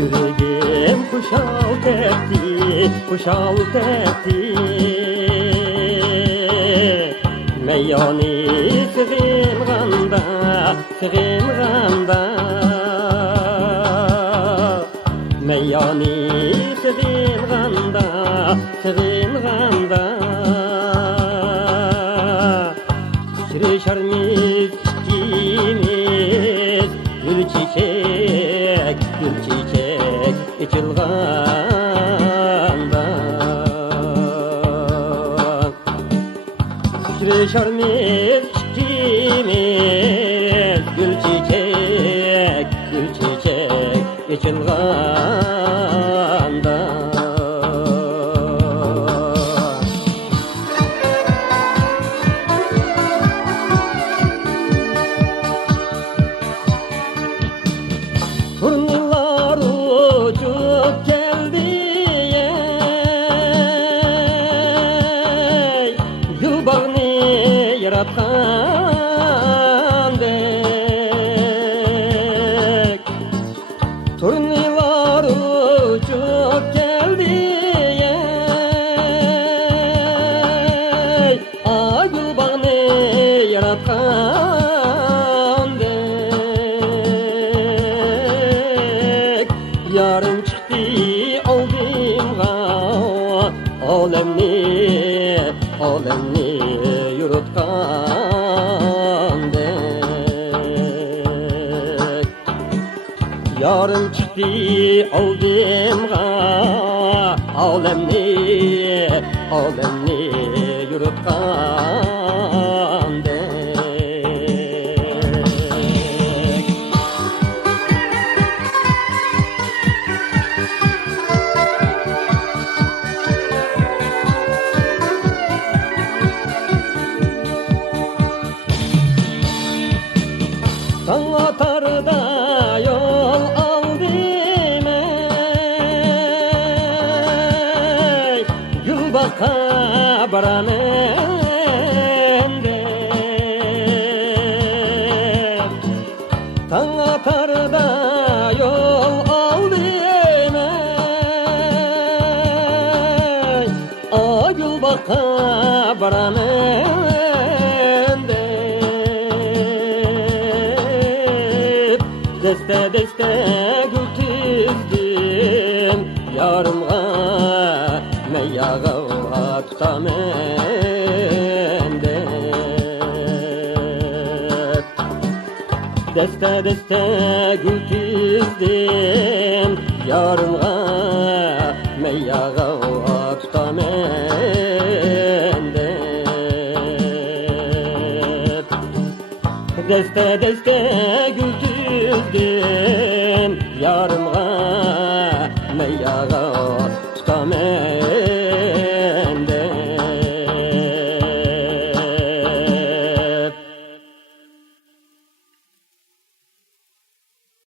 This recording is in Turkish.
Yüreğim kuşalt etti, kuşalt etti. Meyani sığınğanda, sığınğanda. Meyani sığınğanda, sığınğanda. Sürüşermiz ikimiz, gül çiçek, gül çiçek içilganda. Sürüşermiz ikimiz, gül çiçek, gül çiçek içilganda. Turnalar uçup geldi ey, yubağını yaratkan bek. Turnalar uçup geldi ey, ay yubağını yaratkan bek. Yarım çıktı aldımğa, alemni, alemni yurutkan dek. Yarım çıktı aldımğa, alemni, alemni yurutkan dek. Taң atarda yol aldım ey, gül bakka baramın dek. Taң atarda yol aldım ey, ay gül bakka baramın dek. Deste deste gül tüzdüm yarımğa, meyyağa tutamın dek. Deste deste gül tüzdüm yarımğa, meyyağa tutamın dek. Deste deste gül tüzdüm yarımğa, meyyağa tutamın